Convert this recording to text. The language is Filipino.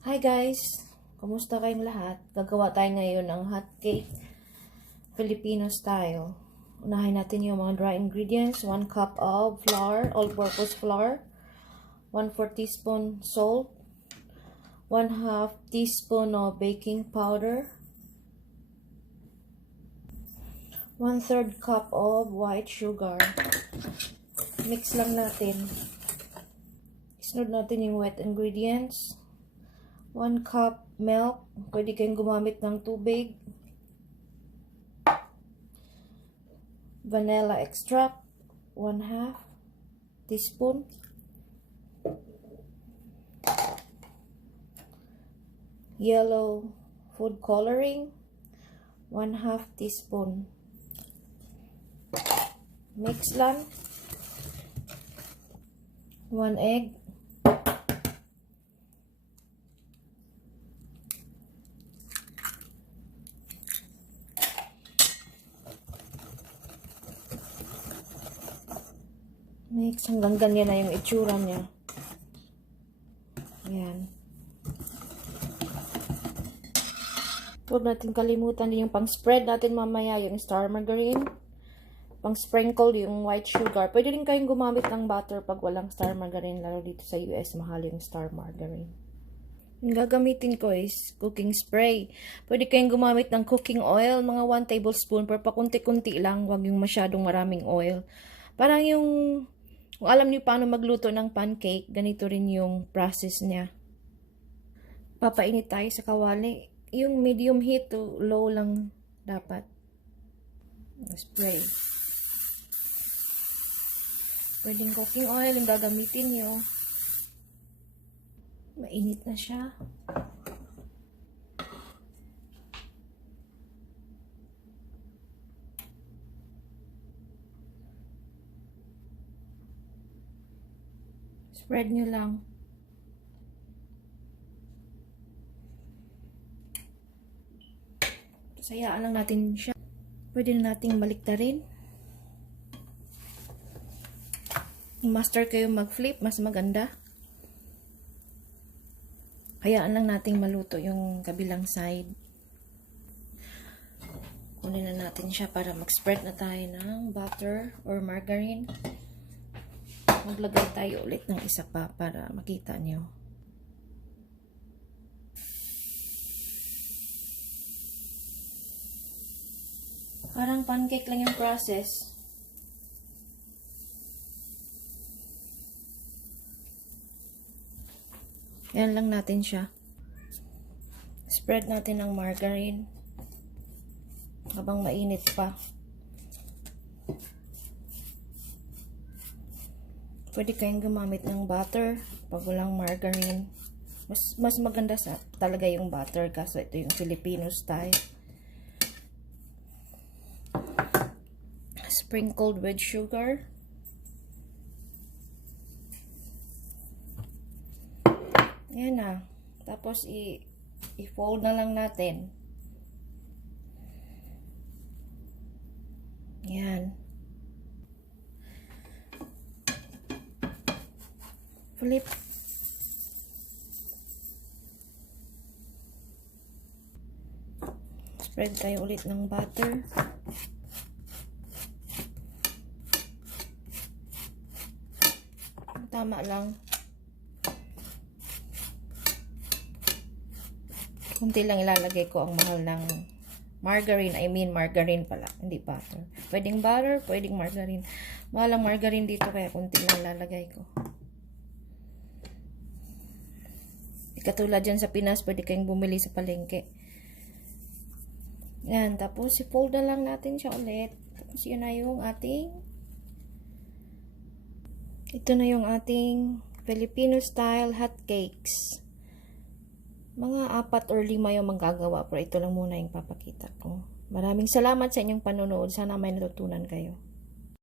Hi guys! Kumusta kayong lahat? Gagawa tayo ngayon ng hot cake Filipino style. Unahin natin yung mga dry ingredients. 1 cup of flour, all-purpose flour. 1/4 teaspoon salt. 1/2 teaspoon of baking powder. 1/3 cup of white sugar. Mix lang natin. Isunod natin yung wet ingredients. 1 cup milk. Pwede kayong gumamit ng tubig. Vanilla extract. 1/2 teaspoon. Yellow food coloring. 1/2 teaspoon. Mix lang. 1 egg. Mix hanggang ganyan na yung itsura niya. Ayan. Huwag natin kalimutan yung pang-spread natin mamaya, yung star margarine. Pang-sprinkle yung white sugar. Pwede rin kayong gumamit ng butter pag walang star margarine. Lalo dito sa US, mahal yung star margarine. Yung gagamitin ko is cooking spray. Pwede kayong gumamit ng cooking oil, mga 1 tablespoon, pero pakunti-kunti lang. Huwag yung masyadong maraming oil. Parang yung, kung alam niyo paano magluto ng pancake, ganito rin yung process niya. Papainit tayo sa kawali. Yung medium heat to low lang dapat. Spray. Pwedeng cooking oil yung gagamitin nyo. Mainit na siya. Spread nyo lang. Sayaan lang natin siya. Pwede na nating baliktarin. Master kayo mag-flip, mas maganda. Hayaan lang nating maluto yung kabilang side. Kunin na natin siya para mag-spread na tayo ng butter or margarine. Maglagay tayo ulit ng isa pa para makita nyo. Parang pancake lang yung process. Yan lang natin siya. Spread natin ng margarine habang mainit pa. Pwede kayong gumamit ng butter pag walang margarine. Mas maganda talaga yung butter kasi ito yung Filipino style. Sprinkled with sugar. Yan na. Tapos i-fold na lang natin. Yan. Flip. Spread tayo ulit ng butter. Tama lang. Kunti lang ilalagay ko ang mahal ng margarine. I mean margarine pala, hindi butter. Pwedeng butter, pwedeng margarine. Mahal ang margarine dito kaya kunti lang ilalagay ko. Katulad dyan sa Pinas, pwede kayong bumili sa palengke. Yan, tapos i-fold na lang natin siya ulit. Tapos yun na yung ito na yung ating Filipino style hot cakes. Mga 4 or 5 yung magagawa, pero ito lang muna yung papakita ko. Maraming salamat sa inyong panonood. Sana may natutunan kayo.